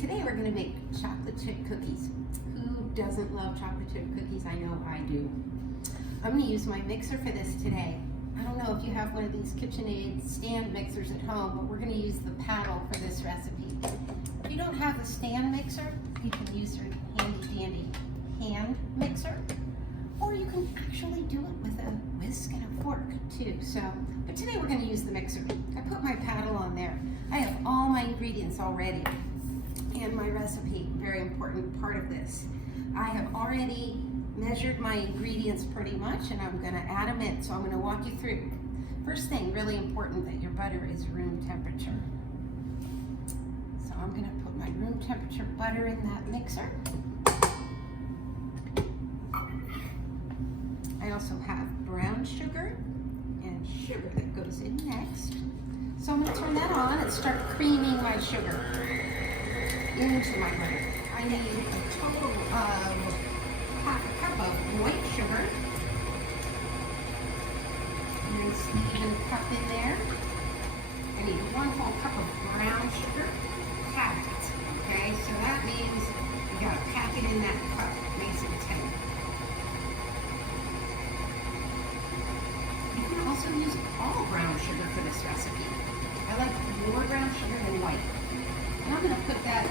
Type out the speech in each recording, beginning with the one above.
Today we're going to make chocolate chip cookies. Who doesn't love chocolate chip cookies? I know I do. I'm going to use my mixer for this today. I don't know if you have one of these KitchenAid stand mixers at home, but we're going to use the paddle for this recipe. If you don't have a stand mixer, you can use your handy dandy hand mixer, or you can actually do it with a whisk and a fork too. But today we're going to use the mixer. I put my paddle on there. I have all my ingredients already and my recipe, very important part of this. I have already measured my ingredients pretty much, and I'm going to add them in, so I'm going to walk you through. First thing, really important that your butter is room temperature. So I'm going to put my room temperature butter in that mixer. I also have brown sugar and sugar that goes in next. So I'm going to turn that on and start creaming my sugar into my butter. I need a total of half a cup of white sugar. Nice even cup in there. I need 1 whole cup of brown sugar. Half it. Okay, so that means you gotta pack it in that cup, nice and tight. You can also use all brown sugar for this recipe. I like more brown sugar than white. And I'm going to put that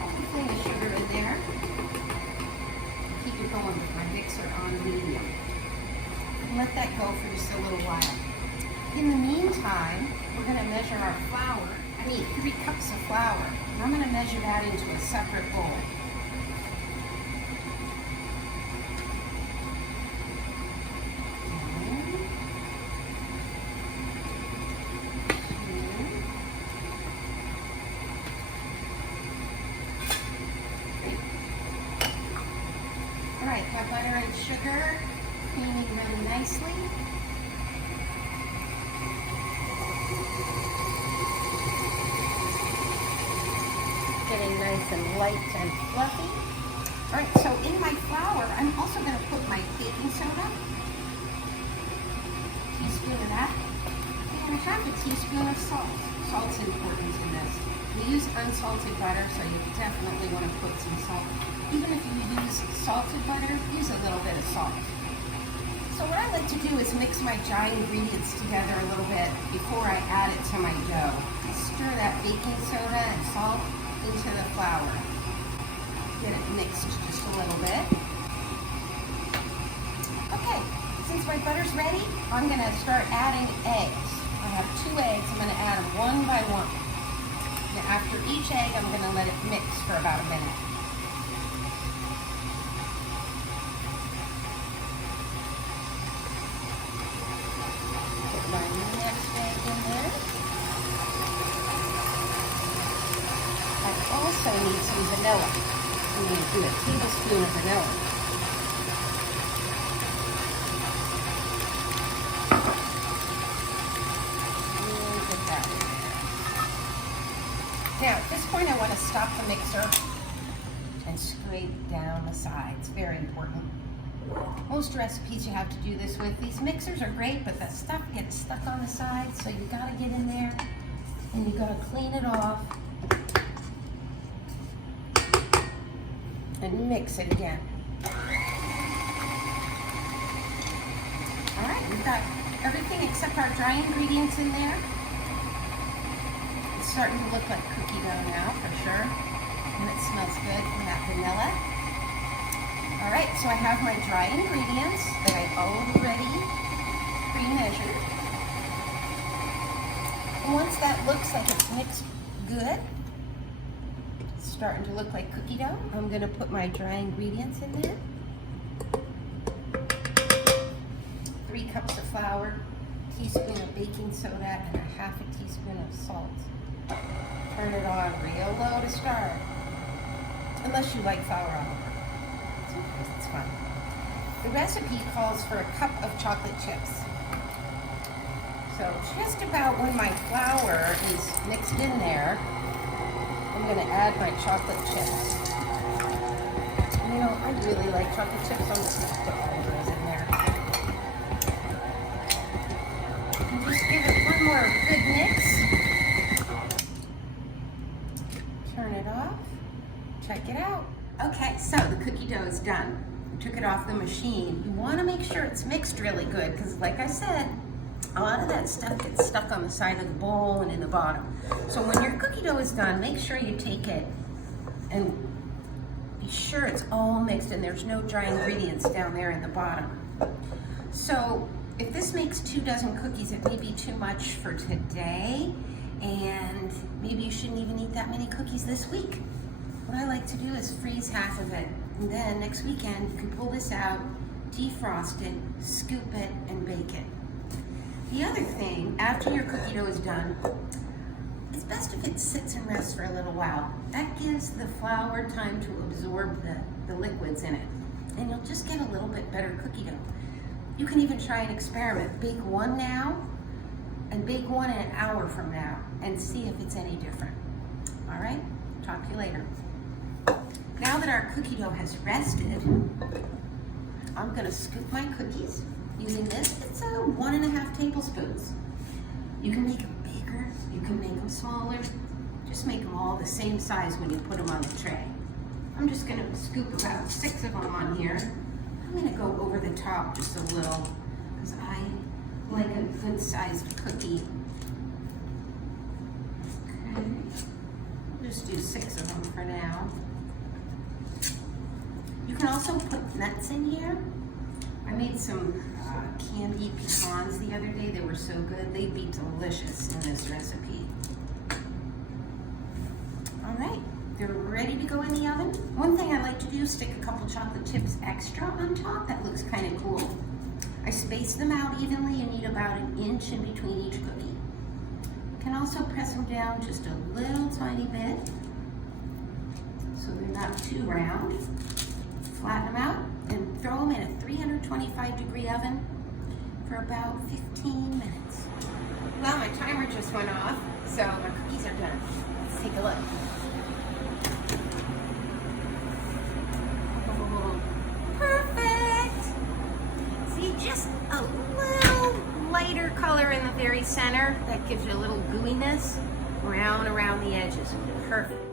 whole thing of sugar in there. Keep it going with my mixer on medium. And let that go for just a little while. In the meantime, we're going to measure our flour. I need 3 cups of flour. And I'm going to measure that into a separate bowl. Alright, my butter and sugar creaming really nicely. Getting nice and light and fluffy. Alright, so in my flour, I'm also going to put my baking soda. A teaspoon of that. And half a teaspoon of salt. Salt's important in this. We use unsalted butter, so you definitely want to put some salt. Even if you use salted butter, use a little bit of salt. So what I like to do is mix my dry ingredients together a little bit before I add it to my dough. I stir that baking soda and salt into the flour. Get it mixed just a little bit. Okay, since my butter's ready, I'm going to start adding eggs. I have 2 eggs. I'm going to add them one by one. Now after each egg, I'm going to let it mix for about a minute. Put my next egg in there. I also need some vanilla. I'm going to do a tablespoon of vanilla. And put that in there. Now, at this point, I want to stop the mixer and scrape down the sides. Very important. Most recipes you have to do this with. These mixers are great, but the stuff gets stuck on the sides, so you got to get in there and you got to clean it off and mix it again. All right, we've got everything except our dry ingredients in there. It's starting to look like cookie dough now, for sure. And it smells good from that vanilla. All right, so I have my dry ingredients that I've already pre-measured. And once that looks like it's mixed good, it's starting to look like cookie dough, I'm going to put my dry ingredients in there. 3 cups of flour, teaspoon of baking soda, and a half a teaspoon of salt. Turn it on real low to start, unless you like flour on it. Sometimes it's fun. The recipe calls for a cup of chocolate chips. So just about when my flour is mixed in there, I'm going to add my chocolate chips. You know, I really like chocolate chips, so I'm just going to put all of those in there. And just give it one more good mix. Check it out. Okay, so the cookie dough is done. I took it off the machine. You want to make sure it's mixed really good because, like I said, a lot of that stuff gets stuck on the side of the bowl and in the bottom. So when your cookie dough is done, make sure you take it and be sure it's all mixed and there's no dry ingredients down there in the bottom. So if this makes 2 dozen cookies, it may be too much for today, and maybe you shouldn't even eat that many cookies this week. What I like to do is freeze half of it, and then next weekend you can pull this out, defrost it, scoop it, and bake it. The other thing, after your cookie dough is done, it's best if it sits and rests for a little while. That gives the flour time to absorb the liquids in it, and you'll just get a little bit better cookie dough. You can even try an experiment. Bake one now, and bake one in an hour from now, and see if it's any different. All right, talk to you later. Now that our cookie dough has rested, I'm gonna scoop my cookies using this. It's 1.5 tablespoons. You can make them bigger, you can make them smaller. Just make them all the same size when you put them on the tray. I'm just gonna scoop about 6 of them on here. I'm gonna go over the top just a little because I like a good sized cookie. Okay, I'll just do 6 of them for now. You can also put nuts in here. I made some candied pecans the other day. They were so good. They'd be delicious in this recipe. All right, they're ready to go in the oven. One thing I like to do is stick a couple chocolate chips extra on top. That looks kind of cool. I space them out evenly. You need about 1 inch in between each cookie. You can also press them down just a little tiny bit so they're not too round. Flatten them out and throw them in a 325-degree oven for about 15 minutes. Well, my timer just went off, so my cookies are done. Let's take a look. Oh, perfect! See, just a little lighter color in the very center. That gives you a little gooiness. Brown around the edges. Perfect.